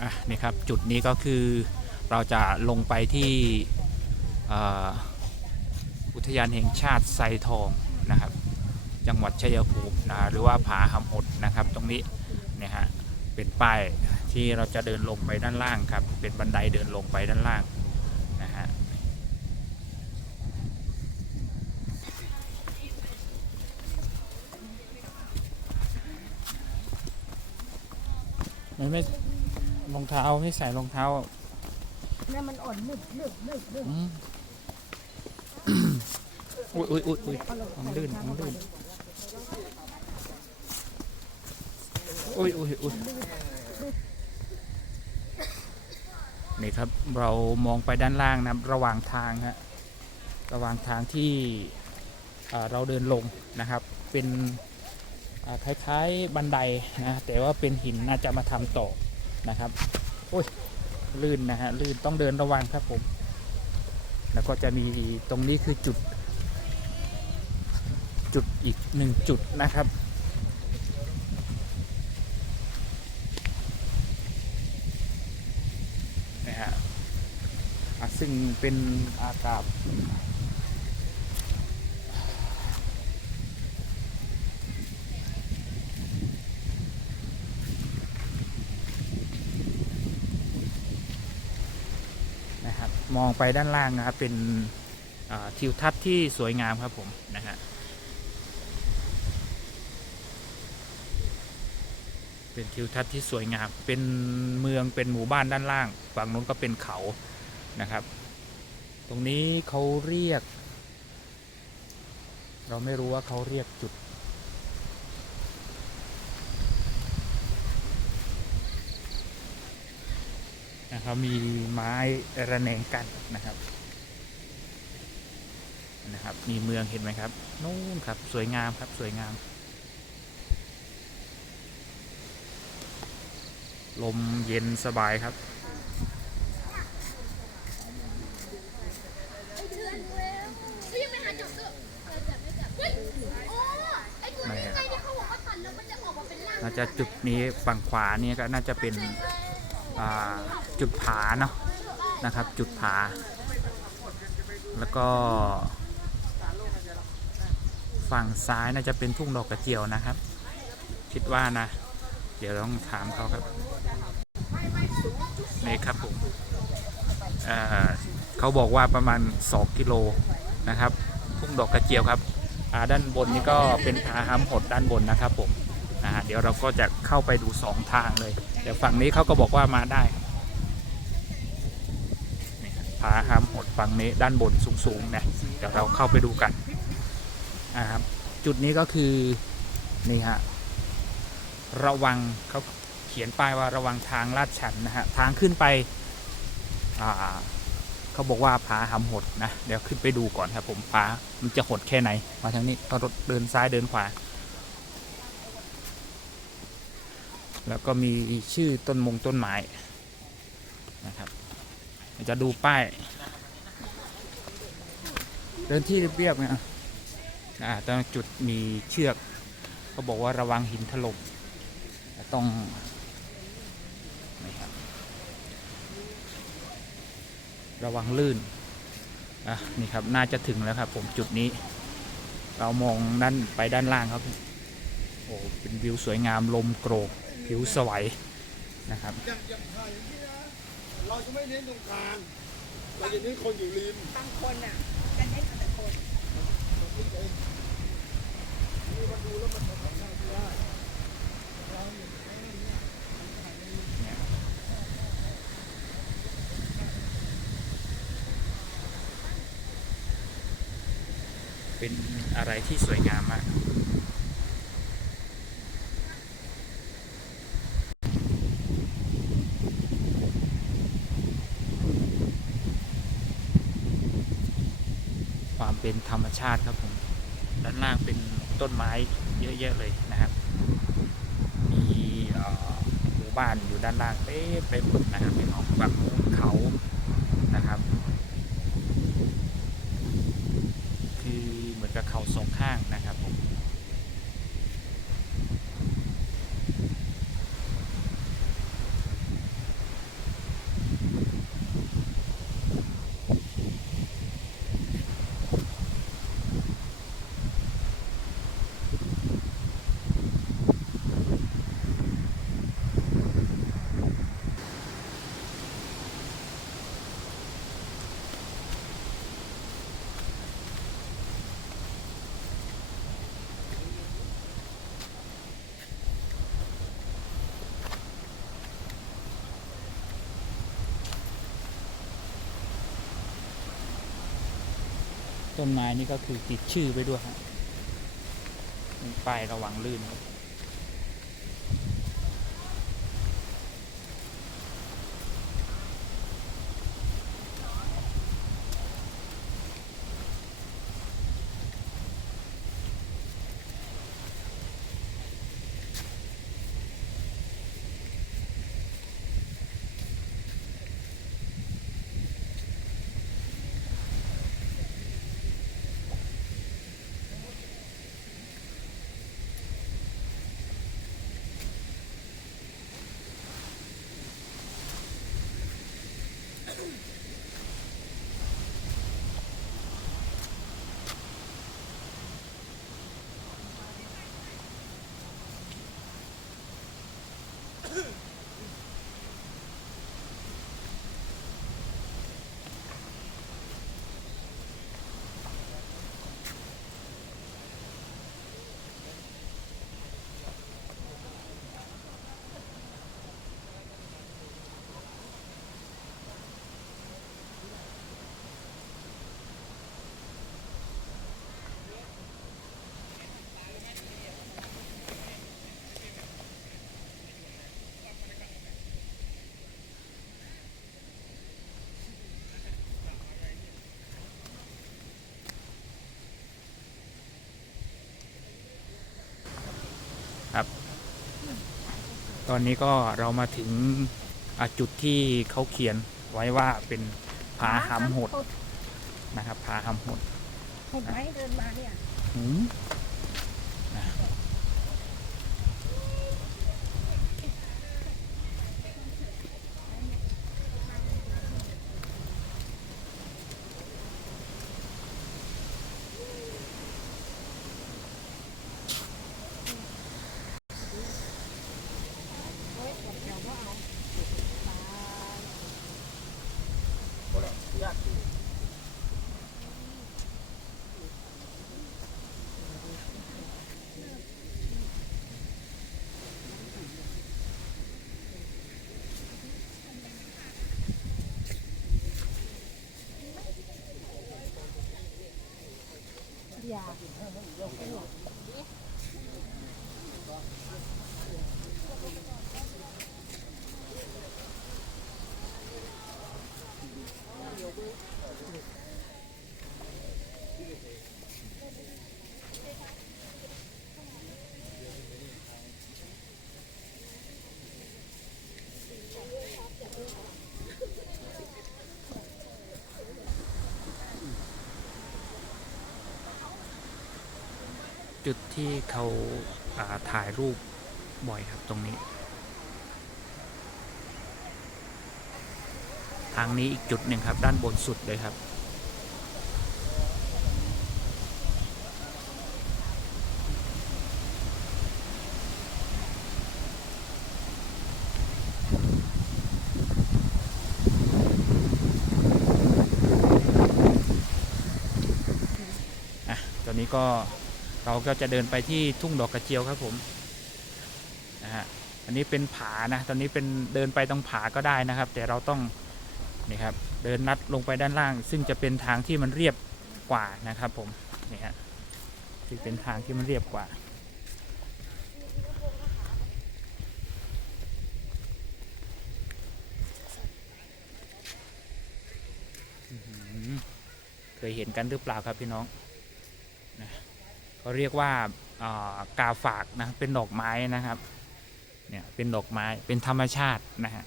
อะนี่ครับจุดนี้ก็คือเราจะลงไปที่อุทยานแห่งชาติไซทองนะครับ จังหวัดชัยภูมินะหรือว่าผาหำหดนะครับ ตรงนี้เนี่ยฮะเป็นป้ายที่เราจะเดินลงไปด้านล่างครับ เป็นบันไดเดินลงไปด้านล่างนะฮะไม่ไม่ รองเท้าไม่ใส่รองเท้าเนี่ยมันอ่อนนึบนึบนึบนึบอืมอุ้ยอุ้ยอุ้ยอุ้ยของลื่นของลื่นอุ้ยอุ้ยอุ้ยนี่ครับเรามองไปด้านล่างนะครับระหว่างทางฮะระหว่างทางที่เอ่อเราเดินลงนะครับ เป็นอ่าคล้ายๆบันไดนะแต่ว่าเป็นหินน่าจะมาทำต่อ นะครับโอ้ยลื่นนะฮะลื่นต้องเดินระวังครับผม แล้วก็จะมีตรงนี้คือจุด จุดอีกหนึ่งจุดนะครับนะฮะอะซึ่งเป็นอากาศนะครับ มองไปด้านล่างนะครับ เป็นทิวทัศน์ที่สวยงามครับผมนะฮะเป็นทิวทัศน์ที่สวยงาม เป็นเมืองเป็นหมู่บ้านด้านล่าง ฝั่งนู้นก็เป็นเขานะครับ ตรงนี้เขาเรียก เราไม่รู้ว่าเขาเรียกจุด นะครับมีไม้ระแนงกันนะครับนะครับ มีเมืองเห็นไหมครับนู่นครับสวยงามครับสวยงาม ลมเย็นสบายครับไอ้เดือนเร็วเฮ้ยยังไม่หาจับเสื้อเออจับไม่จับเฮ้ยอ๋อไอ้ตัวนี้ไงที่เขาบอกว่าตัดแล้วมันจะออกมาเป็นร่างน่าจะจุดนี้ฝั่งขวานี่ก็น่าจะเป็นอ่า จุดผาเนาะนะครับ จุดผา แล้วก็ฝั่งซ้ายน่าจะเป็นทุ่งดอกกระเจียวนะครับ คิดว่านะ เดี๋ยวต้องถามเขาครับนี่ครับผมเเขาบอกว่าประมาณ 2 กิโลนะครับ ทุ่งดอกกระเจียวครับด้านบนนี่ก็เป็นผาห้ำหดด้านบนนะครับผม ดี๋ยวเราก็จะเข้าไปดูสองทางเลยเดี๋ยวฝั่งนี้เขาก็บอกว่ามาได้ผาหามหดฝั่งนี้ด้านบนสูงๆนะเดี๋ยวเราเข้าไปดูกันอ่าครับจุดนี้ก็คือนี่ฮะระวังเขาเขียนป้ายว่าระวังทางลาดชันนะฮะทางขึ้นไปเขาบอกว่าผาหำหดนะเดี๋ยวขึ้นไปดูก่อนครับผมผามันจะหดแค่ไหนมาทางนี้ก็รถเดินซ้ายเดินขวา แล้วก็มีชื่อต้นมงต้นไม้นะครับจะดูป้าย เดินที่เรียบๆเนี่ยอ่าตรงจุดมีเชือกเขาบอกว่าระวังหินถล่มต้องนี่ครับระวังลื่นอะนี่ครับน่าจะถึงแล้วครับ ผมจุดนี้ เรามองด้านไปด้านล่างครับ โอ้เป็นวิวสวยงามลมโกรก ผิวสวยนะครับอย่างอย่างถ่ายอย่างนี้นะเราจะไม่เน้นตรงกลางเราจะเน้นคนอยู่ริมบางคนอะจะเน้นแต่คนนี่มันดูแล้วมันทำหน้าที่ได้เนี่ยเป็นอะไรที่สวยงามมาก ความเป็นธรรมชาติครับผมด้านล่างเป็นต้นไม้เยอะแยะเลยนะครับมีหมู่บ้านอยู่ด้านล่างเต็มไปหมดนะครับเป็นของฝั่งเขานะครับ คือเหมือนกับเขาสองข้างนะครับผม ต้นไม้นี่ก็คือติดชื่อไปด้วยครับป้ายระวังลื่นครับ ตอนนี้ก็เรามาถึงอะจุดที่เขาเขียนไว้ว่าเป็นผาหำหดนะครับผาหำหดเห็นไหมเดินมาเนี่ย จุดที่เขาาถ่ายรูปบ่อยครับตรงนี้ ทางนี้อีกจุดหนึ่งครับ ด้านบนสุดเลยครับ อะ ตอนนี้ก็ เราก็จะเดินไปที่ทุ่งดอกกระเจียวครับผมนะฮะอันนี้เป็นผานะตอนนี้เป็นเดินไปตรงผาก็ได้นะครับ แต่เราต้องนี่ครับเดินนัดลงไปด้านล่าง ซึ่งจะเป็นทางที่มันเรียบกว่านะครับผมนี่ฮะที่เป็นทางที่มันเรียบกว่าเคยเห็นกันหรือเปล่าครับพี่น้อง เขาเรียกว่าากาฝากนะเป็นดอกไม้นะครับเนี่ยเป็นดอกไม้เป็นธรรมชาตินะฮะ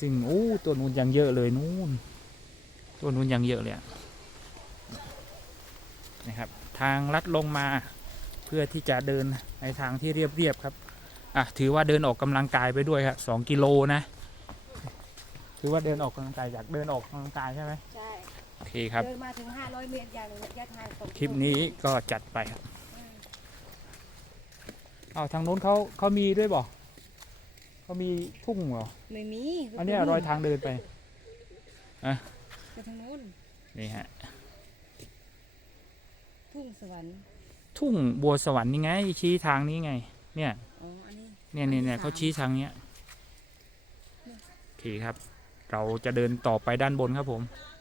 ซึ่งโอ้ตัวนู้นยังเยอะเลยนู่นตัวนู้นยังเยอะเลยนะครับทางลัดลงมาเพื่อที่จะเดินในทางที่เรียบๆครับอะถือว่าเดินออกกำลังกายไปด้วยครับสองกิโลนะถือว่าเดินออกกำลังกายอยากเดินออกกำลังกายใช่ไหมใช่ อเคครับ เดินมาถึง 500 เมตรอย่างระยะทางของคลิปนี้ก็จัดไปครับเอาทางโน้นเขาเขามีด้วยบ่เขามีทุ่งเหรอ ไม่มีอันเนี้ยรอยทางเดินไป ไปทางนู้นนี่ฮะ ทุ่งสวรรค์ทุ่งบัวสวรรค์นี่ไง ชี้ทางนี้ไง เนี่ย อ๋ออันนี้ เนี่ยเนี่ยเนี่ยอันที่เขาชี้สามทางเนี้ยโอเคครับ เราจะเดินต่อไปด้านบนครับผมอ